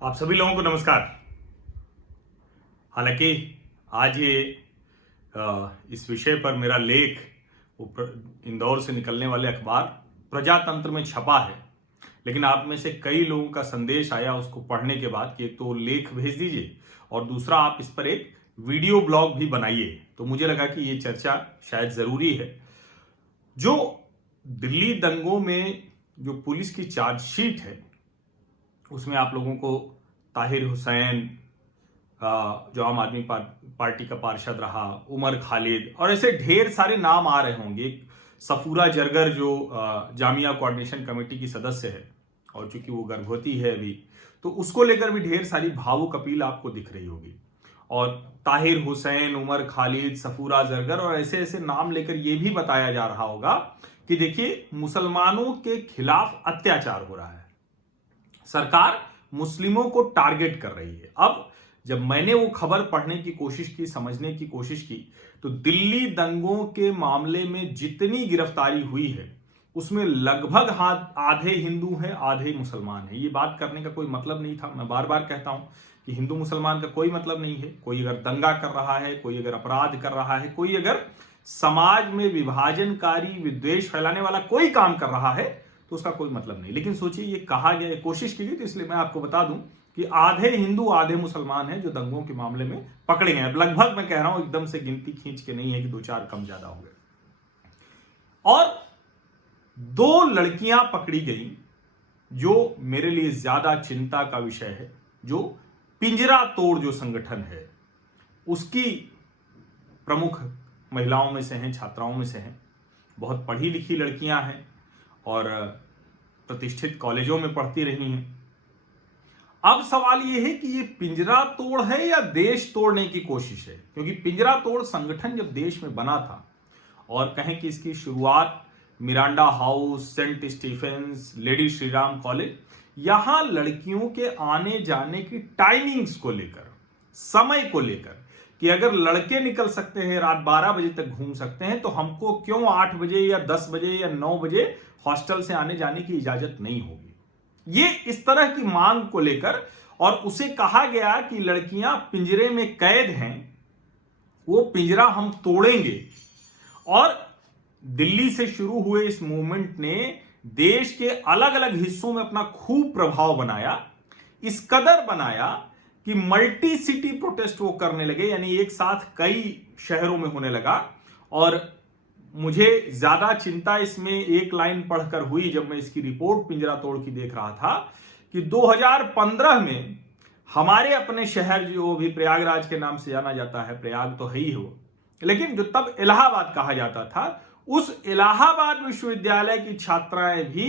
आप सभी लोगों को नमस्कार। हालांकि आज ये इस विषय पर मेरा लेख इंदौर से निकलने वाले अखबार प्रजातंत्र में छपा है, लेकिन आप में से कई लोगों का संदेश आया उसको पढ़ने के बाद कि एक तो लेख भेज दीजिए और दूसरा आप इस पर एक वीडियो ब्लॉग भी बनाइए। तो मुझे लगा कि ये चर्चा शायद जरूरी है। जो दिल्ली दंगों में जो पुलिस की चार्जशीट है उसमें आप लोगों को ताहिर हुसैन जो आम आदमी पार्टी का पार्षद रहा, उमर खालिद और ऐसे ढेर सारे नाम आ रहे होंगे। सफूरा जरगर जो जामिया कोऑर्डिनेशन कमेटी की सदस्य है और चूंकि वो गर्भवती है अभी, तो उसको लेकर भी ढेर सारी भावुक अपील आपको दिख रही होगी। और ताहिर हुसैन, उमर खालिद, सफूरा जरगर और ऐसे ऐसे नाम लेकर ये भी बताया जा रहा होगा कि देखिए मुसलमानों के खिलाफ अत्याचार हो रहा है, सरकार मुस्लिमों को टारगेट कर रही है। अब जब मैंने वो खबर पढ़ने की कोशिश की, समझने की कोशिश की, तो दिल्ली दंगों के मामले में जितनी गिरफ्तारी हुई है उसमें लगभग आधे हिंदू हैं, आधे मुसलमान हैं। ये बात करने का कोई मतलब नहीं था। मैं बार बार कहता हूं कि हिंदू मुसलमान का कोई मतलब नहीं है। कोई अगर दंगा कर रहा है, कोई अगर अपराध कर रहा है, कोई अगर समाज में विभाजनकारी विद्वेष फैलाने वाला कोई काम कर रहा है तो उसका कोई मतलब नहीं। लेकिन सोचिए ये कहा गया, कोशिश की गई, तो इसलिए मैं आपको बता दूं कि आधे हिंदू आधे मुसलमान हैं जो दंगों के मामले में पकड़े गए हैं। लगभग मैं कह रहा हूं, एकदम से गिनती खींच के नहीं है कि 2-4 कम ज्यादा हो गए। और 2 लड़कियां पकड़ी गई जो मेरे लिए ज्यादा चिंता का विषय है। जो पिंजरा तोड़ जो संगठन है उसकी प्रमुख महिलाओं में से हैं, छात्राओं में से हैं। बहुत पढ़ी लिखी लड़कियां हैं और प्रतिष्ठित कॉलेजों में पढ़ती रही हैं। अब सवाल यह है कि ये पिंजरा तोड़ है या देश तोड़ने की कोशिश है, क्योंकि पिंजरा तोड़ संगठन जब देश में बना था और कहें कि इसकी शुरुआत Miranda House, Saint Stephen's, Lady Shriram College, यहां लड़कियों के आने जाने की टाइमिंग्स को लेकर, समय को लेकर, कि अगर लड़के निकल सकते हैं रात 12 बजे तक घूम सकते हैं तो हमको क्यों 8 बजे या 10 बजे या 9 बजे हॉस्टल से आने जाने की इजाजत नहीं होगी। ये इस तरह की मांग को लेकर, और उसे कहा गया कि लड़कियां पिंजरे में कैद हैं, वो पिंजरा हम तोड़ेंगे। और दिल्ली से शुरू हुए इस मूवमेंट ने देश के अलग अलग हिस्सों में अपना खूब प्रभाव बनाया, इस कदर बनाया कि मल्टी सिटी प्रोटेस्ट वो करने लगे, यानी एक साथ कई शहरों में होने लगा। और मुझे ज्यादा चिंता इसमें एक लाइन पढ़कर हुई जब मैं इसकी रिपोर्ट पिंजरा तोड़ की देख रहा था कि 2015 में हमारे अपने शहर जो भी प्रयागराज के नाम से जाना जाता है, प्रयाग तो है ही हो, लेकिन जो तब इलाहाबाद कहा जाता था, उस इलाहाबाद विश्वविद्यालय की छात्राएं भी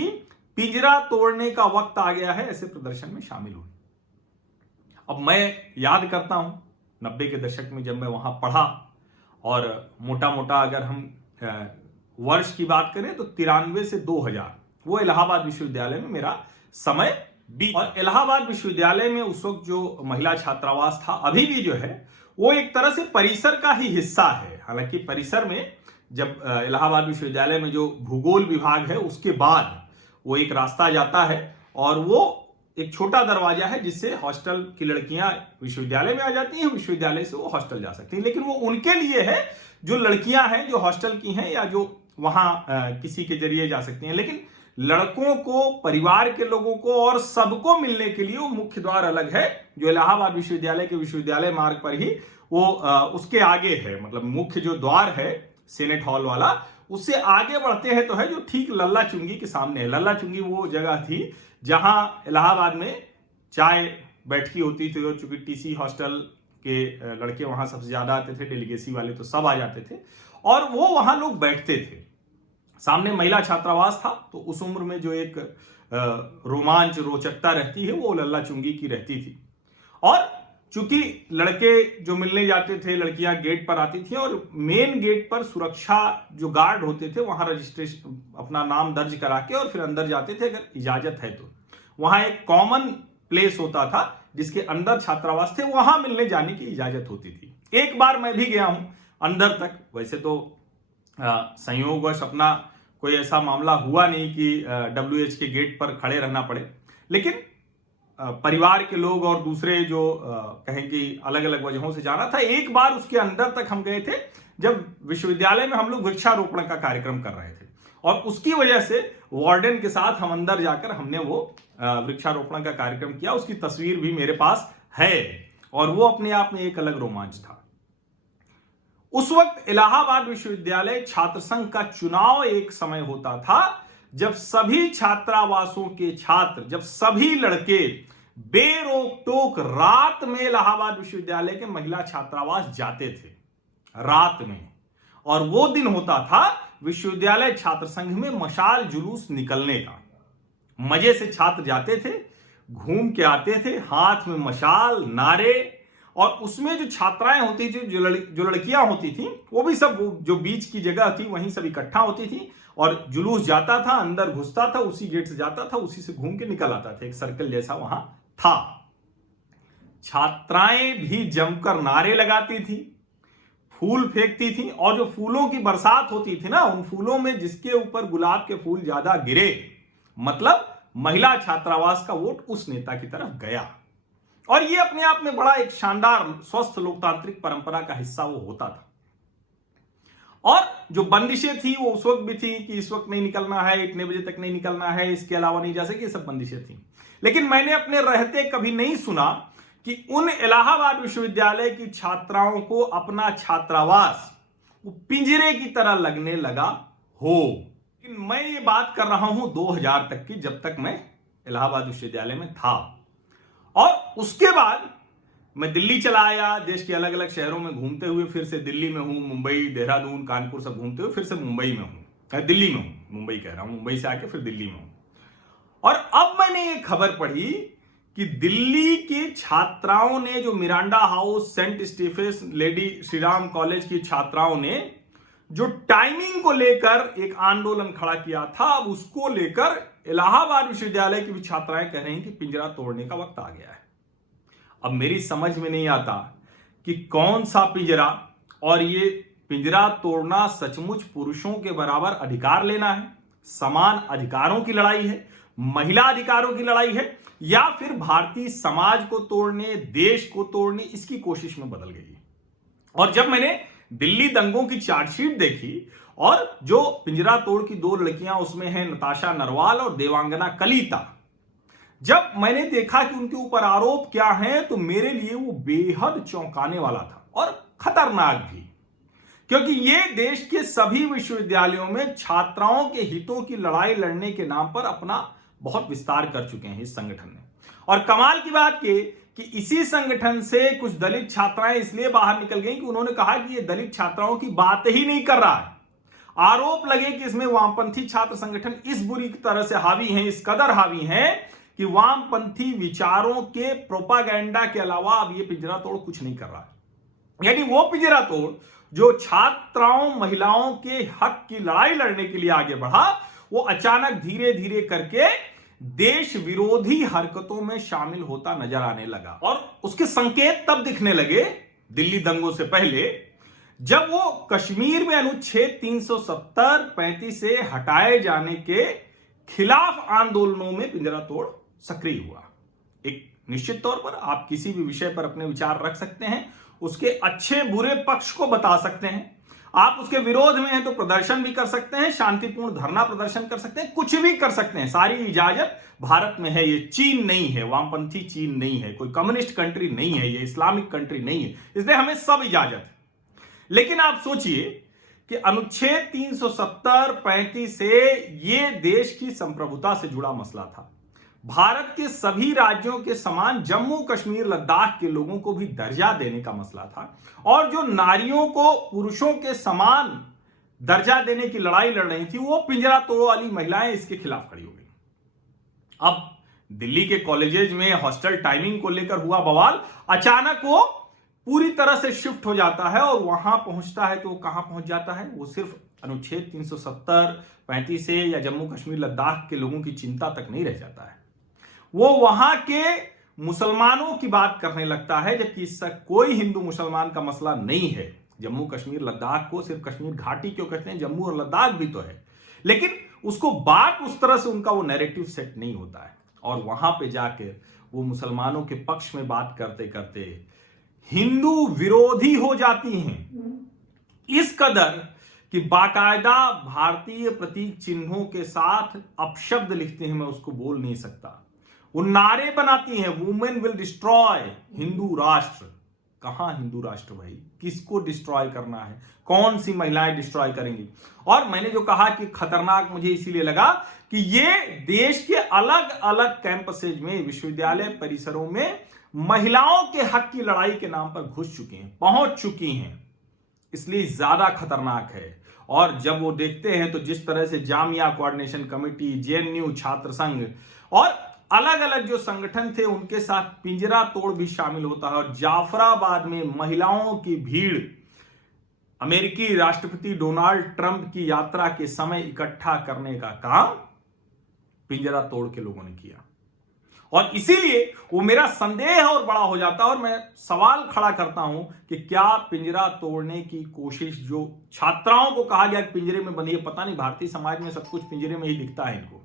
पिंजरा तोड़ने का वक्त आ गया है ऐसे प्रदर्शन में शामिल हुई। अब मैं याद करता हूं 90 के दशक में जब मैं वहां पढ़ा, और मोटा मोटा अगर हम वर्ष की बात करें तो 93 से 2000 वो इलाहाबाद विश्वविद्यालय में मेरा समय भी। और इलाहाबाद विश्वविद्यालय में उस वक्त जो महिला छात्रावास था, अभी भी जो है वो एक तरह से परिसर का ही हिस्सा है। हालांकि परिसर में जब इलाहाबाद विश्वविद्यालय में जो भूगोल विभाग है उसके बाद वो एक रास्ता जाता है और वो एक छोटा दरवाजा है जिससे हॉस्टल की लड़कियां विश्वविद्यालय में आ जाती हैं, विश्वविद्यालय से वो हॉस्टल जा सकती हैं। लेकिन वो उनके लिए है जो लड़कियां हैं, जो हॉस्टल की हैं या जो वहां किसी के जरिए जा सकती हैं। लेकिन लड़कों को, परिवार के लोगों को और सबको मिलने के लिए वो मुख्य द्वार अलग है, जो इलाहाबाद विश्वविद्यालय के विश्वविद्यालय मार्ग पर ही वो उसके आगे है। मतलब मुख्य जो द्वार है सेनेट हॉल वाला, उससे आगे बढ़ते हैं तो है जो ठीक लल्ला चुंगी के सामने है। लल्ला चुंगी वो जगह थी जहां इलाहाबाद में चाय बैठकी होती थी, और चूंकि टीसी हॉस्टल के लड़के वहां सबसे ज्यादा आते थे, डेलीगेसी वाले तो सब आ जाते थे, और वो वहां लोग बैठते थे। सामने महिला छात्रावास था, तो उस उम्र में जो एक रोमांच, रोचकता रहती है वो लल्ला चुंगी की रहती थी। और चूंकि लड़के जो मिलने जाते थे, लड़कियां गेट पर आती थी, और मेन गेट पर सुरक्षा जो गार्ड होते थे वहां रजिस्ट्रेशन, अपना नाम दर्ज करा के और फिर अंदर जाते थे अगर इजाजत है तो। वहां एक कॉमन प्लेस होता था जिसके अंदर छात्रावास थे, वहां मिलने जाने की इजाजत होती थी। एक बार मैं भी गया हूं अंदर तक। वैसे तो संयोगवश अपना कोई ऐसा मामला हुआ नहीं कि WH के गेट पर खड़े रहना पड़े, लेकिन परिवार के लोग और दूसरे जो कहें कि अलग अलग वजहों से जाना था। एक बार उसके अंदर तक हम गए थे जब विश्वविद्यालय में हम लोग वृक्षारोपण का कार्यक्रम कर रहे थे, और उसकी वजह से वार्डन के साथ हम अंदर जाकर हमने वो वृक्षारोपण का कार्यक्रम किया। उसकी तस्वीर भी मेरे पास है और वो अपने आप में एक अलग रोमांच था। उस वक्त इलाहाबाद विश्वविद्यालय छात्र संघ का चुनाव एक समय होता था जब सभी छात्रावासों के छात्र, जब सभी लड़के बेरोक टोक रात में इलाहाबाद विश्वविद्यालय के महिला छात्रावास जाते थे, रात में। और वो दिन होता था विश्वविद्यालय छात्र संघ में मशाल जुलूस निकलने का। मजे से छात्र जाते थे, घूम के आते थे, हाथ में मशाल, नारे, और उसमें जो छात्राएं होती थी, जो लड़कियां होती थी, वो भी सब जो बीच की जगह थी वहीं सब इकट्ठा होती थी, और जुलूस जाता था, अंदर घुसता था, उसी गेट से जाता था, उसी से घूम के निकल आता था। एक सर्कल जैसा वहां था। छात्राएं भी जमकर नारे लगाती थी, फूल फेंकती थी, और जो फूलों की बरसात होती थी ना, उन फूलों में जिसके ऊपर गुलाब के फूल ज्यादा गिरे, मतलब महिला छात्रावास का वोट उस नेता की तरफ गया। और ये अपने आप में बड़ा एक शानदार स्वस्थ लोकतांत्रिक परंपरा का हिस्सा वो होता था। और जो बंदिशें थी वो उस वक्त भी थी कि इस वक्त नहीं निकलना है, इतने बजे तक नहीं निकलना है, इसके अलावा नहीं जा सके, ये सब बंदिशें थी। लेकिन मैंने अपने रहते कभी नहीं सुना कि उन इलाहाबाद विश्वविद्यालय की छात्राओं को अपना छात्रावास वो पिंजरे की तरह लगने लगा हो। लेकिन मैं ये बात कर रहा हूं 2000 तक की, जब तक मैं इलाहाबाद विश्वविद्यालय में था। और उसके बाद मैं दिल्ली चला आया, देश के अलग अलग शहरों में घूमते हुए, फिर से दिल्ली में हूं, मुंबई, देहरादून, कानपुर सब घूमते हुए फिर से मुंबई में हूं, दिल्ली में हूं, मुंबई कह रहा हूं, मुंबई से आके फिर दिल्ली में हूं। और अब मैंने ये खबर पढ़ी कि दिल्ली के छात्राओं ने, जो Miranda House, Saint Stephen's Lady Shriram College की छात्राओं ने जो टाइमिंग को लेकर एक आंदोलन खड़ा किया था, अब उसको लेकर इलाहाबाद विश्वविद्यालय की भी छात्राएं कह रही हैं कि पिंजरा तोड़ने का वक्त आ गया है। अब मेरी समझ में नहीं आता कि कौन सा पिंजरा, और ये पिंजरा तोड़ना सचमुच पुरुषों के बराबर अधिकार लेना है, समान अधिकारों की लड़ाई है, महिला अधिकारों की लड़ाई है, या फिर भारतीय समाज को तोड़ने, देश को तोड़ने, इसकी कोशिश में बदल गई है। और जब मैंने दिल्ली दंगों की चार्जशीट देखी, और जो पिंजरा तोड़ की दो लड़कियां उसमें हैं, नताशा नरवाल और देवांगना कलिता, जब मैंने देखा कि उनके ऊपर आरोप क्या हैं, तो मेरे लिए वो बेहद चौंकाने वाला था और खतरनाक भी। क्योंकि ये देश के सभी विश्वविद्यालयों में छात्राओं के हितों की लड़ाई लड़ने के नाम पर अपना बहुत विस्तार कर चुके हैं इस संगठन ने। और कमाल की बात ये कि इसी संगठन से कुछ दलित छात्राएं इसलिए बाहर निकल गई कि उन्होंने कहा कि ये दलित छात्राओं की बात ही नहीं कर रहा है। आरोप लगे कि इसमें वामपंथी छात्र संगठन इस बुरी तरह से हावी हैं, इस कदर हावी हैं कि वामपंथी विचारों के प्रोपागेंडा के अलावा अब ये पिंजरा तोड़ कुछ नहीं कर रहा है। यानी वो पिंजरा तोड़ जो छात्राओं, महिलाओं के हक की लड़ाई लड़ने के लिए आगे बढ़ा, वो अचानक धीरे धीरे करके देश विरोधी हरकतों में शामिल होता नजर आने लगा। और उसके संकेत तब दिखने लगे दिल्ली दंगों से पहले, जब वो कश्मीर में अनुच्छेद 370-35 से हटाए जाने के खिलाफ आंदोलनों में पिंजरा तोड़ सक्रिय हुआ। एक निश्चित तौर पर आप किसी भी विषय पर अपने विचार रख सकते हैं, उसके अच्छे बुरे पक्ष को बता सकते हैं, आप उसके विरोध में हैं तो प्रदर्शन भी कर सकते हैं, शांतिपूर्ण धरना प्रदर्शन कर सकते हैं, कुछ भी कर सकते हैं, सारी इजाजत भारत में है। ये चीन नहीं है, वामपंथी चीन नहीं है, कोई कम्युनिस्ट कंट्री नहीं है, ये इस्लामिक कंट्री नहीं है, इसलिए हमें सब इजाजत है। लेकिन आप सोचिए कि अनुच्छेद 370-35 से ये देश की संप्रभुता से जुड़ा मसला था। भारत के सभी राज्यों के समान जम्मू कश्मीर लद्दाख के लोगों को भी दर्जा देने का मसला था, और जो नारियों को पुरुषों के समान दर्जा देने की लड़ाई लड़ रही थी, वो पिंजरा तोड़ो वाली महिलाएं इसके खिलाफ खड़ी हो गई। अब दिल्ली के कॉलेजेज में हॉस्टल टाइमिंग को लेकर हुआ बवाल अचानक वो पूरी तरह से शिफ्ट हो जाता है, और वहां पहुंचता है तो वो कहां पहुंच जाता है, वो सिर्फ अनुच्छेद 370-35 से या जम्मू कश्मीर लद्दाख के लोगों की चिंता तक नहीं रह जाता है, वो वहां के मुसलमानों की बात करने लगता है, जबकि इसका कोई हिंदू मुसलमान का मसला नहीं है। जम्मू कश्मीर लद्दाख को सिर्फ कश्मीर घाटी क्यों कहते हैं, जम्मू और लद्दाख भी तो है, लेकिन उसको बात उस तरह से उनका वो नैरेटिव सेट नहीं होता है। और वहां पे जाकर वो मुसलमानों के पक्ष में बात करते करते हिंदू विरोधी हो जाती हैं, इस कदर कि बाकायदा भारतीय प्रतीक चिन्हों के साथ अपशब्द लिखते हैं, मैं उसको बोल नहीं सकता। वो नारे बनाती हैं, वुमेन विल डिस्ट्रॉय हिंदू राष्ट्र। कहां हिंदू राष्ट्र भाई? किसको डिस्ट्रॉय करना है? कौन सी महिलाएं डिस्ट्रॉय करेंगी? और मैंने जो कहा कि खतरनाक मुझे इसीलिए लगा कि ये देश के अलग अलग कैंपसेज में, विश्वविद्यालय परिसरों में महिलाओं के हक की लड़ाई के नाम पर घुस चुके हैं, पहुंच चुकी हैं, इसलिए ज्यादा खतरनाक है। और जब वो देखते हैं तो जिस तरह से जामिया कोऑर्डिनेशन कमेटी, जेएनयू छात्र संघ और अलग अलग जो संगठन थे उनके साथ पिंजरा तोड़ भी शामिल होता है, और जाफराबाद में महिलाओं की भीड़ अमेरिकी राष्ट्रपति डोनाल्ड ट्रंप की यात्रा के समय इकट्ठा करने का काम पिंजरा तोड़ के लोगों ने किया। और इसीलिए वो मेरा संदेह और बड़ा हो जाता है, और मैं सवाल खड़ा करता हूं कि क्या पिंजरा तोड़ने की कोशिश जो छात्राओं को कहा गया पिंजरे में बंधी है, पता नहीं भारतीय समाज में सब कुछ पिंजरे में ही दिखता है इनको।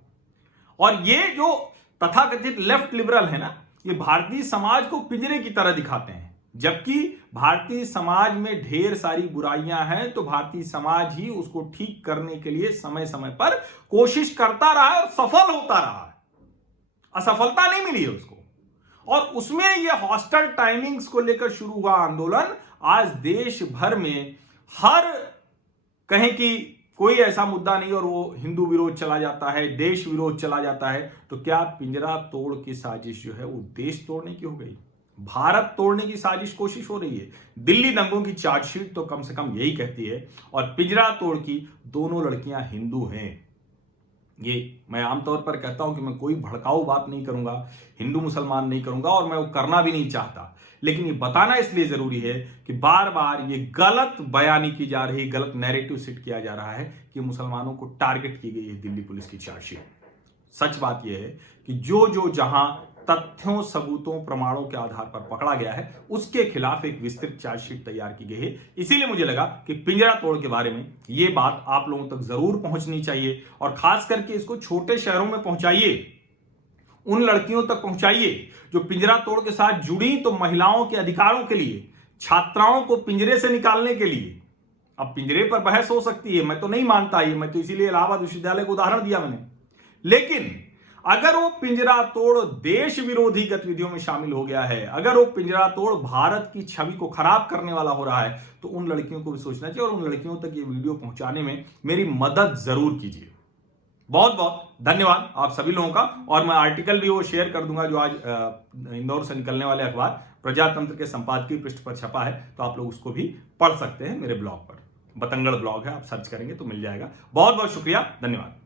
और ये जो तथाकथित लेफ्ट लिबरल है ना, ये भारतीय समाज को पिंजरे की तरह दिखाते हैं, जबकि भारतीय समाज में ढेर सारी बुराइयां हैं, तो भारतीय समाज ही उसको ठीक करने के लिए समय समय पर कोशिश करता रहा है और सफल होता रहा है। असफलता नहीं मिली है उसको। और उसमें ये हॉस्टल टाइमिंग्स को लेकर शुरू हुआ आंदोलन आज देश भर में हर कहें कि कोई ऐसा मुद्दा नहीं और वो हिंदू विरोध चला जाता है, देश विरोध चला जाता है। तो क्या पिंजरा तोड़ की साजिश जो है वो देश तोड़ने की हो गई? भारत तोड़ने की साजिश कोशिश हो रही है। दिल्ली दंगों की चार्जशीट तो कम से कम यही कहती है, और पिंजरा तोड़ की दोनों लड़कियां हिंदू हैं। ये मैं आमतौर पर कहता हूं कि मैं कोई भड़काऊ बात नहीं करूंगा, हिंदू मुसलमान नहीं करूंगा, और मैं वो करना भी नहीं चाहता। लेकिन ये बताना इसलिए जरूरी है कि बार बार ये गलत बयानी की जा रही, गलत नैरेटिव सेट किया जा रहा है कि मुसलमानों को टारगेट की गई है दिल्ली पुलिस की चार्जशीट। सच बात यह है कि जो जो जहां तथ्यों, सबूतों, प्रमाणों के आधार पर पकड़ा गया है उसके खिलाफ एक विस्तृत चार्जशीट तैयार की गई है। इसीलिए मुझे लगा कि पिंजरा तोड़ के बारे में यह बात आप लोगों तक जरूर पहुंचनी चाहिए, और खास करके इसको छोटे शहरों में पहुंचाइए, उन लड़कियों तक पहुंचाइए जो पिंजरा तोड़ के साथ जुड़ी, तो महिलाओं के अधिकारों के लिए, छात्राओं को पिंजरे से निकालने के लिए। अब पिंजरे पर बहस हो सकती है, मैं तो नहीं मानता ये, मैं तो इसीलिए इलाहाबाद विश्वविद्यालय को उदाहरण दिया मैंने। लेकिन अगर वो पिंजरा तोड़ देश विरोधी गतिविधियों में शामिल हो गया है, अगर वो पिंजरा तोड़ भारत की छवि को खराब करने वाला हो रहा है, तो उन लड़कियों को भी सोचना चाहिए, और उन लड़कियों तक ये वीडियो पहुंचाने में मेरी मदद जरूर कीजिए। बहुत बहुत धन्यवाद आप सभी लोगों का। और मैं आर्टिकल भी वो शेयर कर दूंगा जो आज इंदौर से निकलने वाले अखबार प्रजातंत्र के संपादकीय पृष्ठ पर छपा है, तो आप लोग उसको भी पढ़ सकते हैं मेरे ब्लॉग पर। बतंगड़ ब्लॉग है, आप सर्च करेंगे तो मिल जाएगा। बहुत बहुत शुक्रिया, धन्यवाद।